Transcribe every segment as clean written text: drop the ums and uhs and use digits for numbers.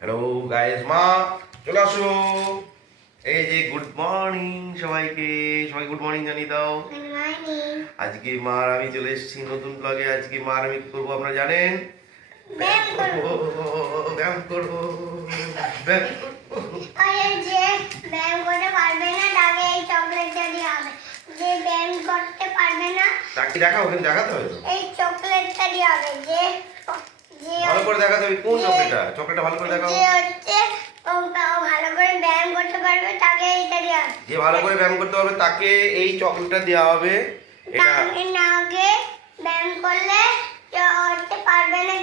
Hello guys, মা চলে আসো। এই যে গুড মর্নিং সবাইকে, সবাই গুড মর্নিং জানিয়ে দাও। আজকে মা আর আমি চলে এসেছি নতুন ব্লগে। আজকে মা আর আমি কি করবো আপনারা জানেন? ব্যায়াম করবো, ব্যায়াম করবো, ব্যায়াম করবো। যে ব্যায়াম করতে পারবে না তাকে এই চকলেটটা দেওয়া হবে। যে ব্যায়াম করতে পারবে না তাকে দেখাও, কিন্তু দেখাতে হবে তো। এই চকলেটটা দেওয়া হবে। যে যে ভালো করে দেখাতে হবে। কোন চকলেটটা? চকলেটটা ভালো করে দেখাও। যে হচ্ছে ও ভালো করে ব্যায়াম করতে পারবে তাকে এইটা দেওয়া হবে। যে ভালো করে ব্যায়াম করতে পারবে তাকে এই চকলেটটা দেওয়া হবে। এটা নাকে ব্যায়াম করলে যে হচ্ছে পারবে না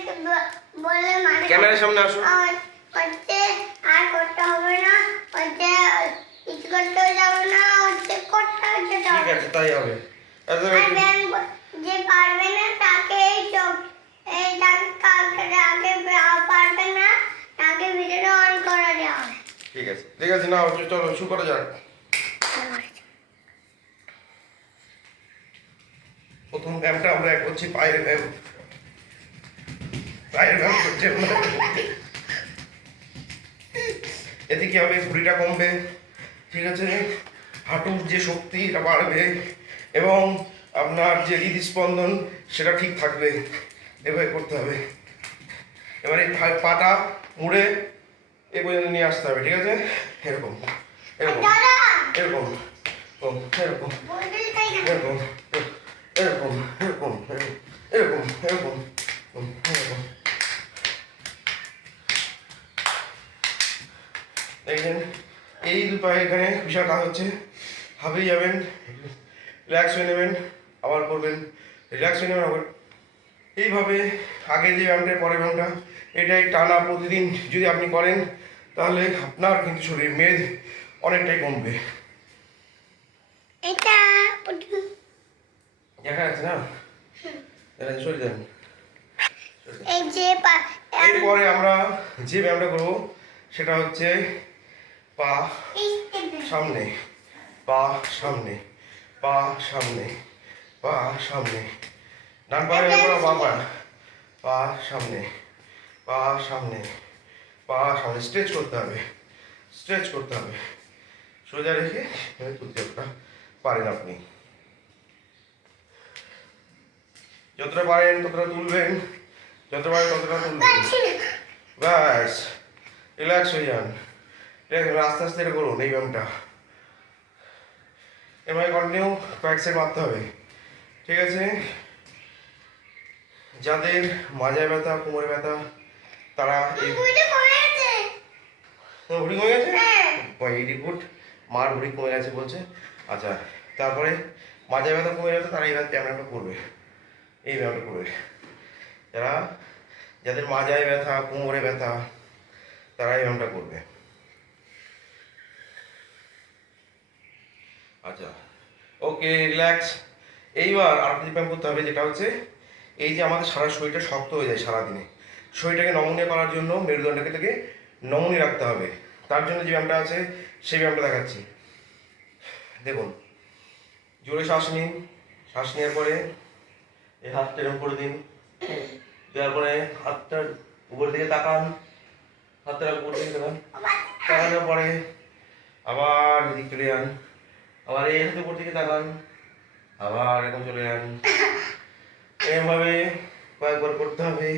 বললে মানে ক্যামেরার সামনে আসো। হচ্ছে আর করতে হবে না, হচ্ছে কিছু করতে যাবে না, হচ্ছে করতে হচ্ছে। ঠিক আছে, তাই হবে। আর ব্যায়াম যে পারবে না তাকে এই তাকে কাউকে আগে পারবে না তাকে ভিডিওটা অন করে দেওয়া হবে। ঠিক আছে, ঠিক আছে, না চলো শুরু করা যাক। প্রথম ব্যায়ামটা আমরা করছি পায়ের ব্যায়াম। পায়ের ব্যায়াম করছি আমরা। এতে কি হবে? ভুঁড়িটা কমবে, ঠিক আছে, হাঁটুর যে শক্তি এটা বাড়বে এবং আপনার যে হৃদস্পন্দন সেটা ঠিক থাকবে। এভাবে করতে হবে। এবার এই পাটা মুড়ে এ পর্যন্ত নিয়ে আসতে হবে, ঠিক আছে? এরকম এরকম এরকম এরকম এরকম এরকম এরকম এরকম এরকম এরকম। দেখেন এই দুটো এখানে বিশাল কাজ হচ্ছে। হাঁপিয়ে যাবেন, রিল্যাক্স হয়ে নেবেন, আবার করবেন, রিল্যাক্স হয়ে নেবেন আবার। এইভাবে আগে যে ব্যায়ামটা পরের ব্যায়ামটা এটাই টানা প্রতিদিন যদি আপনি করেন তাহলে আপনার কিন্তু শরীর মেদ অনেকটাই কমবে। এটা দেখা যাচ্ছে না? সরে যান। এই যে এরপরে আমরা যে ব্যায়ামটা করবো সেটা হচ্ছে পা সামনে, পা সামনে, পা সামনে, পা সামনে। ডান পায়ে আমরা বাঁ পা, পা সামনে, পা সামনে, পা সামনে। স্ট্রেচ করতে হবে, স্ট্রেচ করতে হবে। সোজা রেখে তুলতে পারেন আপনি। যতটা পারেন ততটা তুলবেন, যতটা পারেন ততটা তুলবেন। ব্যাস, রিল্যাক্স হয়ে যান। আস্তে আস্তে এটা করুন এই ব্যায়ামটা। এভাবে কন্টিনিউ কয়েক সেট মারতে হবে, ঠিক আছে? যাদের মাজায় ব্যথা, কোমরে ব্যথা তারা এই ভুঁড়ি কমে গেছে। Very good. মার ভুঁড়ি কমে গেছে বলছে। আচ্ছা, তারপরে মাজায় ব্যথা কমে গেছে তারা এই ব্যায়ামটা করবে, এই ব্যায়ামটা করবে। যাদের মাজায় ব্যথা, কোমরে ব্যথা তারা এই ব্যায়ামটা করবে। আচ্ছা, ওকে, রিল্যাক্স। এইবার আরেকটি ব্যায়াম করতে হবে যেটা হচ্ছে এই যে আমাদের সারা শরীরটা শক্ত হয়ে যায় সারাদিনে, শরীরটাকে নমনীয় করার জন্য মেরুদণ্ডকে থেকে নমনীয় রাখতে হবে। তার জন্য যে ব্যায়ামটা আছে সেই ব্যায়ামটা দেখাচ্ছি। দেখুন, জোরে শ্বাস নিন। শ্বাস নেওয়ার পরে এই হাতটা এরকম করে দিন। দেওয়ার পরে হাতটার উপর দিকে তাকান, হাতটা উপর দিকে তাকান। তাকানোর পরে আবার এদিক চলে যান, আবার এই হাতের উপর দিকে তাকান, আবার এরকম চলে যান। এভাবে কয়েকবার করতে হবে।